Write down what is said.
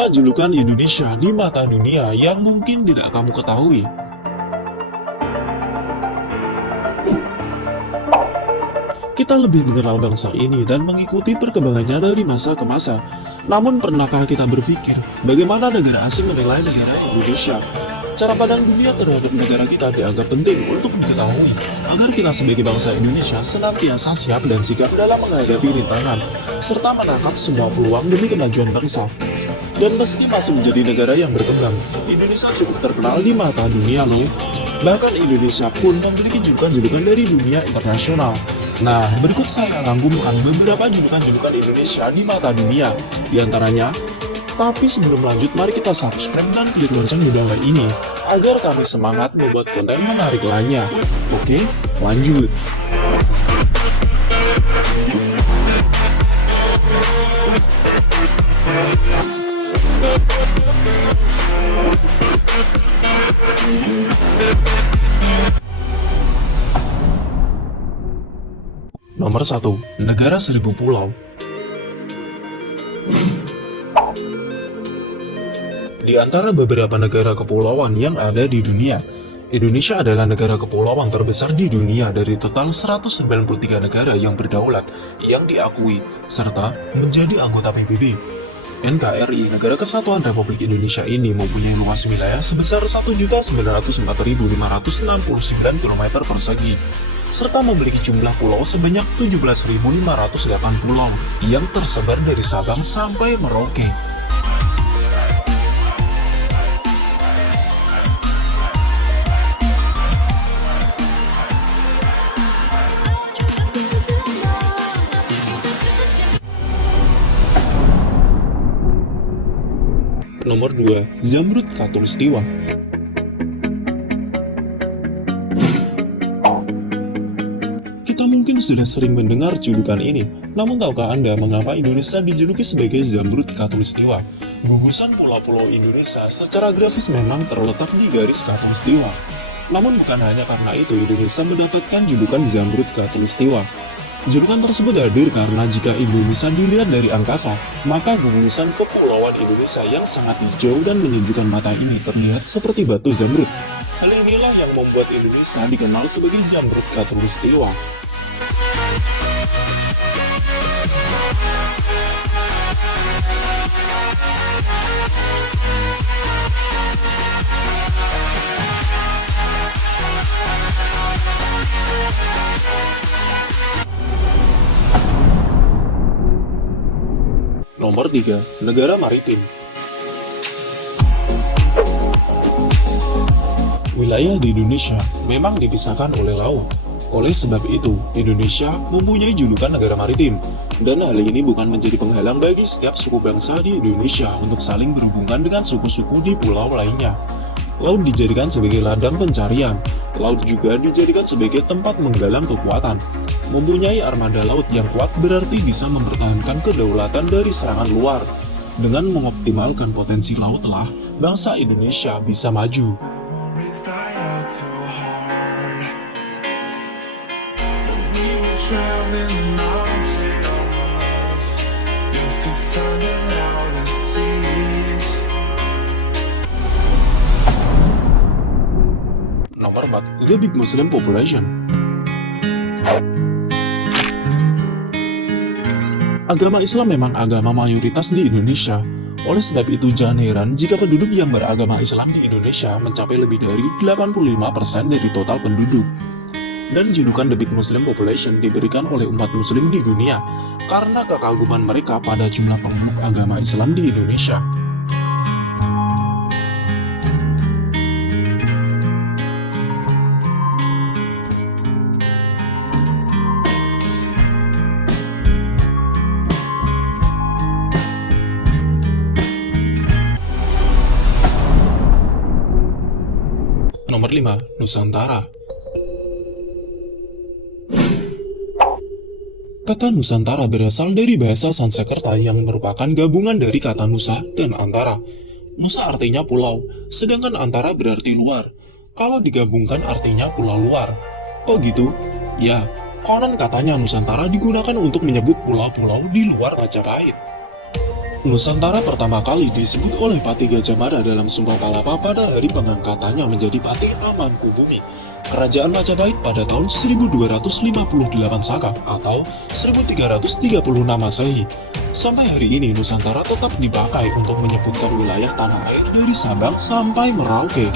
5 julukan Indonesia di mata dunia yang mungkin tidak kamu ketahui. Kita lebih mengenal bangsa ini dan mengikuti perkembangannya dari masa ke masa. Namun pernahkah kita berpikir bagaimana negara asing menilai negara Indonesia? Cara pandang dunia terhadap negara kita dianggap penting untuk diketahui agar kita sebagai bangsa Indonesia senantiasa siap dan sigap dalam menghadapi rintangan serta menangkap semua peluang demi kemajuan bangsa. Dan meski masih menjadi negara yang berkembang, Indonesia cukup terkenal di mata dunia loh. Bahkan Indonesia pun memiliki julukan-julukan dari dunia internasional. Nah, berikut saya rangkumkan beberapa julukan-julukan Indonesia di mata dunia. Di antaranya, tapi sebelum lanjut, mari kita subscribe dan klik lonceng di bawah ini, agar kami semangat membuat konten menarik lainnya. Oke, lanjut. Nomor 1. Negara Seribu Pulau. Di antara beberapa negara kepulauan yang ada di dunia, Indonesia adalah negara kepulauan terbesar di dunia dari total 193 negara yang berdaulat, yang diakui, serta menjadi anggota PBB. NKRI, Negara Kesatuan Republik Indonesia ini mempunyai luas wilayah sebesar 1.904.569 km persegi, serta memiliki jumlah pulau sebanyak 17.508 pulau yang tersebar dari Sabang sampai Merauke. Nomor 2. Zamrud Khatulistiwa. Kita mungkin sudah sering mendengar julukan ini, namun tahukah Anda mengapa Indonesia dijuluki sebagai Zamrud Khatulistiwa? Gugusan pulau-pulau Indonesia secara grafis memang terletak di garis Khatulistiwa. Namun bukan hanya karena itu Indonesia mendapatkan julukan Zamrud Khatulistiwa. Julukan tersebut hadir karena jika Indonesia dilihat dari angkasa, maka gugusan kepulauan Indonesia yang sangat hijau dan menyejukkan mata ini terlihat seperti batu zamrud. Hal inilah yang membuat Indonesia dikenal sebagai Zamrud Khatulistiwa. Nomor 3. Negara Maritim. Wilayah di Indonesia memang dipisahkan oleh laut. Oleh sebab itu, Indonesia mempunyai julukan negara maritim. Dan hal ini bukan menjadi penghalang bagi setiap suku bangsa di Indonesia untuk saling berhubungan dengan suku-suku di pulau lainnya. Laut dijadikan sebagai ladang pencarian. Laut juga dijadikan sebagai tempat menggalang kekuatan. Mempunyai armada laut yang kuat berarti bisa mempertahankan kedaulatan dari serangan luar. Dengan mengoptimalkan potensi lautlah, bangsa Indonesia bisa maju. Nomor 4. The Big Muslim Population. Agama Islam memang agama mayoritas di Indonesia. Oleh sebab itu jangan heran jika penduduk yang beragama Islam di Indonesia mencapai lebih dari 85% dari total penduduk. Dan julukan The Big Muslim Population diberikan oleh umat muslim di dunia karena kekaguman mereka pada jumlah pemeluk agama Islam di Indonesia. Nomor 5. Nusantara. Kata Nusantara berasal dari bahasa Sanskerta yang merupakan gabungan dari kata Nusa dan Antara. Nusa artinya pulau, sedangkan Antara berarti luar. Kalau digabungkan artinya pulau luar. Kok gitu? Ya, konon katanya Nusantara digunakan untuk menyebut pulau-pulau di luar Majapahit. Nusantara pertama kali disebut oleh Patih Gajah Mada dalam Sumpah Palapa pada hari pengangkatannya menjadi Patih Amangkubumi Kerajaan Majapahit pada tahun 1258 Saka atau 1336 Masehi. Sampai hari ini Nusantara tetap dipakai untuk menyebutkan wilayah tanah air dari Sabang sampai Merauke.